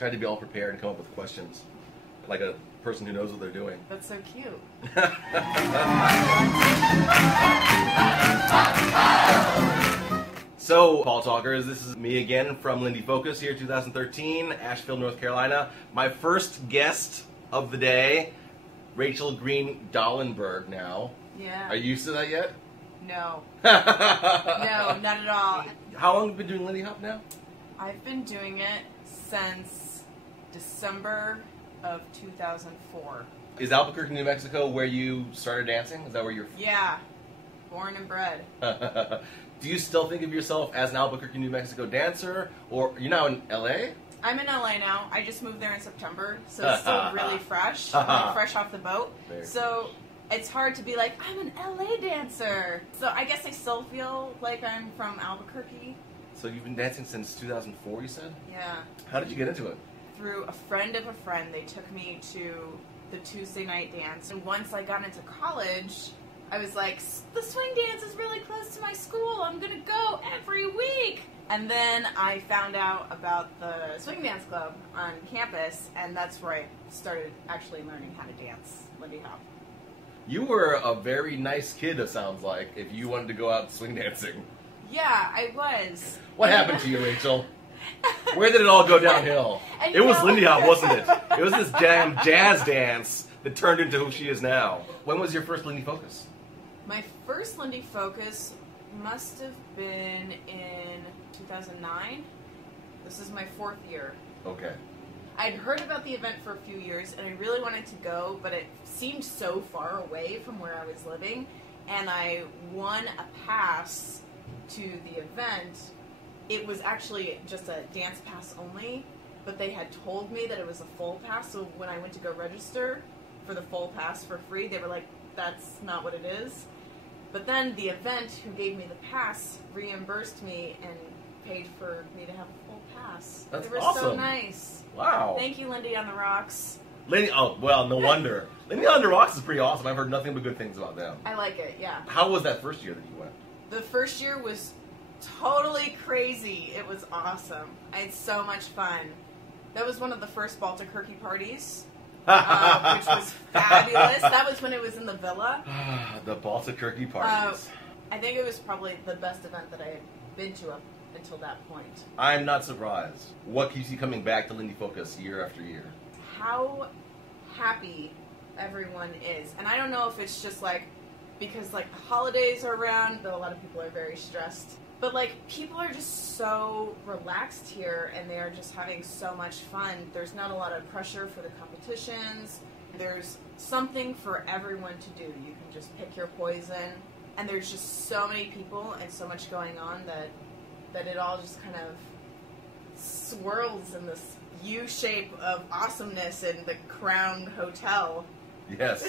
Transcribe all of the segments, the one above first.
tried to be all prepared and come up with questions, like a person who knows what they're doing. That's so cute. So, Ball Talkers, this is me again from Lindy Focus here, 2013, Asheville, North Carolina. My first guest of the day, Rachel Green Dahlenburg now. Yeah. Are you used to that yet? No. No, not at all. How long have you been doing Lindy Hop now? I've been doing it since December of 2004. Is Albuquerque, New Mexico where you started dancing? Is that where you're from? Yeah. Born and bred. Do you still think of yourself as an Albuquerque, New Mexico dancer, or you're now in LA? I'm in LA now. I just moved there in September, so it's still really fresh. I'm like fresh off the boat. So it's hard to be like, I'm an LA dancer. So I guess I still feel like I'm from Albuquerque. So you've been dancing since 2004, you said? Yeah. How did you get into it? Through a friend of a friend, they took me to the Tuesday night dance. And once I got into college, I was like, the swing dance is really close to my school. I'm going to go every week. And then I found out about the swing dance club on campus, and that's where I started actually learning how to dance Lindy Hop. You were a very nice kid, it sounds like, if you wanted to go out swing dancing. Yeah, I was. What happened to you, Rachel? Where did it all go downhill? And it was Lindy Hop, wasn't it? It was this damn jazz dance that turned into who she is now. When was your first Lindy Focus? My first Lindy Focus must have been in 2009. This is my 4th year. Okay. I'd heard about the event for a few years, and I really wanted to go, but it seemed so far away from where I was living, and I won a pass to the event. It was actually just a dance pass only, but they had told me that it was a full pass, so when I went to go register for the full pass for free, they were like, that's not what it is. But then the event who gave me the pass reimbursed me and paid for me to have a full pass. That's they were awesome. so nice. Wow. Thank you, Lindy on the Rocks. Lindy, oh, well, no wonder. Lindy on the Rocks is pretty awesome. I've heard nothing but good things about them. I like it, yeah. How was that first year that you went? The first year was totally crazy. It was awesome. I had so much fun. That was one of the first Baltic-Turkey parties. Which was fabulous. That was when it was in the villa. The Baltic-Turkey parties. I think it was probably the best event that I had been to up until that point. I'm not surprised. What keeps you coming back to Lindy Focus year after year? How happy everyone is. And I don't know if it's just like, because like the holidays are around, though a lot of people are very stressed. But like, people are just so relaxed here, and they are just having so much fun. There's not a lot of pressure for the competitions. There's something for everyone to do. You can just pick your poison. And there's just so many people and so much going on that it all just kind of swirls in this U-shape of awesomeness in the Crown Hotel. Yes.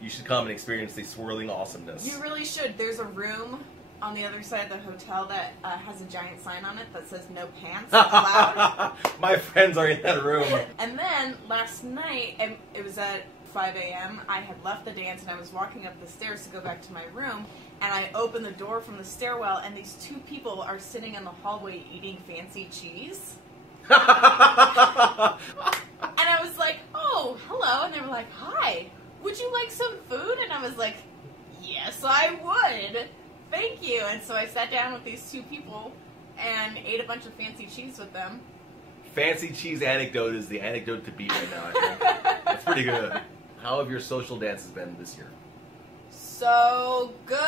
You should come and experience the swirling awesomeness. You really should. There's a room on the other side of the hotel that has a giant sign on it that says no pants allowed. My friends are in that room. And then last night, and it was at 5 a.m., I had left the dance and I was walking up the stairs to go back to my room, and I opened the door from the stairwell, and these two people are sitting in the hallway eating fancy cheese. And I was like, oh, hello. And they were like, hi, would you like some food? And I was like, yes, I would. Thank you. And so I sat down with these two people and ate a bunch of fancy cheese with them. Fancy cheese anecdote is the anecdote to beat right now, I think. That's pretty good. How have your social dances been this year? So good.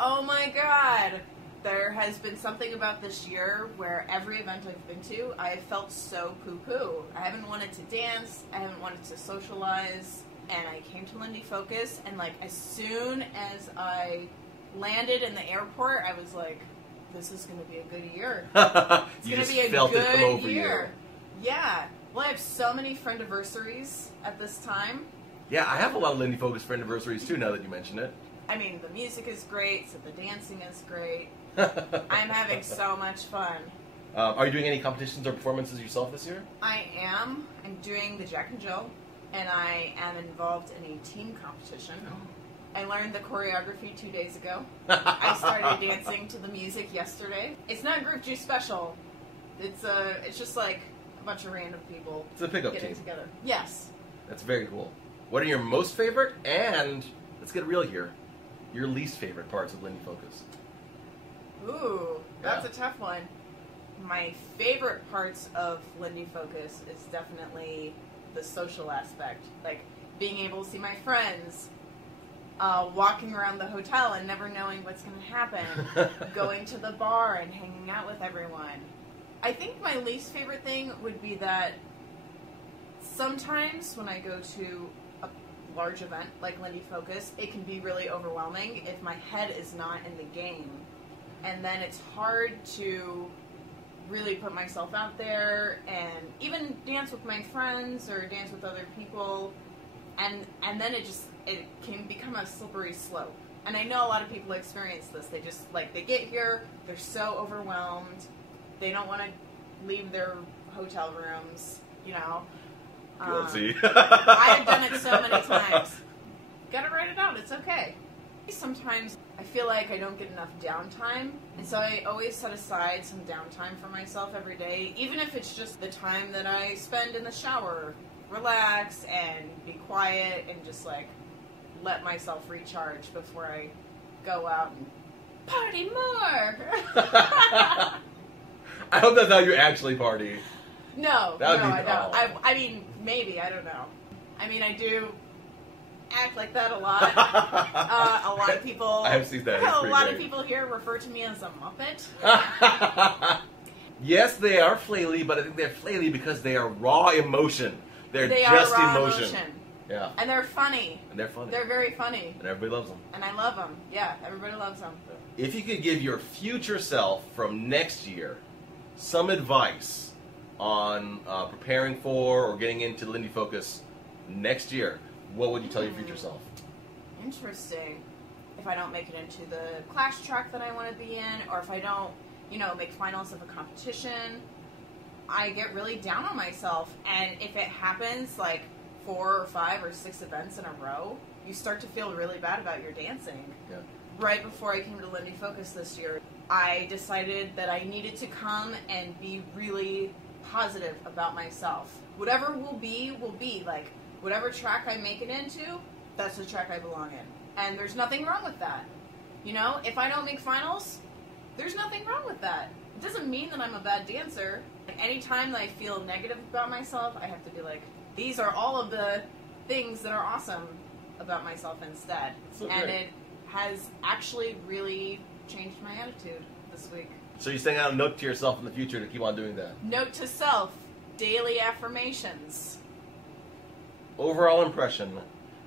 Oh my God. There has been something about this year where every event I've been to, I have felt so poo-poo. I haven't wanted to dance. I haven't wanted to socialize. And I came to Lindy Focus, and like as soon as I landed in the airport, I was like, this is going to be a good year. It's going to be a good year. Yeah. Well, I have so many friendiversaries at this time. Yeah, I have a lot of Lindy Focus friendiversaries too, now that you mention it. I mean, the music is great, so the dancing is great. I'm having so much fun. Are you doing any competitions or performances yourself this year? I am. I'm doing the Jack and Jill, and I am involved in a team competition. I learned the choreography 2 days ago. I started dancing to the music yesterday. It's not Group G special, It's just like a bunch of random people. It's a pickup getting team. together. Yes. That's very cool. What are your most favorite, and let's get real here, your least favorite parts of Lindy Focus? Ooh, that's a tough one. My favorite parts of Lindy Focus is definitely the social aspect. Like, being able to see my friends, walking around the hotel and never knowing what's going to happen, going to the bar and hanging out with everyone. I think my least favorite thing would be that sometimes when I go to a large event like Lindy Focus, it can be really overwhelming if my head is not in the game. And then it's hard to really put myself out there and even dance with my friends or dance with other people. And then it can become a slippery slope. And I know a lot of people experience this. They just, like, they get here, they're so overwhelmed, they don't want to leave their hotel rooms, you know. Guilty. I have done it so many times. Gotta write it out, it's okay. Sometimes I feel like I don't get enough downtime, and so I always set aside some downtime for myself every day, even if it's just the time that I spend in the shower, relax and be quiet and just like let myself recharge before I go out and party more. I hope that's how you actually party. No, I don't. I mean, maybe, I don't know. I mean, I do act like that a lot. A lot of people. I have seen that. A lot of people here refer to me as a Muppet. Yes, they are flaily, but I think they're flaily because they are raw emotion. They just are raw emotion. Yeah. And they're funny. And they're funny. They're very funny. And everybody loves them. And I love them. Yeah, everybody loves them. If you could give your future self from next year some advice on preparing for or getting into Lindy Focus next year, what would you tell your future self? Interesting. If I don't make it into the class track that I want to be in, or if I don't, make finals of a competition, I get really down on myself. And if it happens like 4 or 5 or 6 events in a row, you start to feel really bad about your dancing. Yeah. Right before I came to Lindy Focus this year, I decided that I needed to come and be really positive about myself. Whatever will be, will be. Like, whatever track I make it into, that's the track I belong in. And there's nothing wrong with that. If I don't make finals, there's nothing wrong with that. It doesn't mean that I'm a bad dancer. Anytime that I feel negative about myself, I have to be like, these are all of the things that are awesome about myself instead. So and great. It has actually really changed my attitude this week. So you're sending out a note to yourself in the future to keep on doing that. Note to self, daily affirmations. Overall impression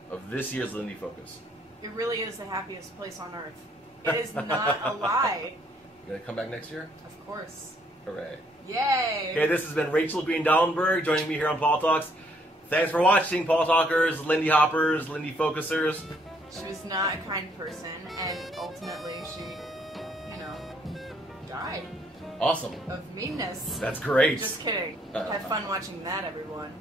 of this year's Lindy Focus. It really is the happiest place on earth. It is not a lie. You gonna come back next year? Of course. Hooray. Yay! Okay, this has been Rachel Green Dahlenburg joining me here on Paul Talks. Thanks for watching, Paul Talkers, Lindy Hoppers, Lindy Focusers. She was not a kind person, and ultimately she, died. Awesome. Of meanness. That's great. Just kidding. Have fun watching that, everyone.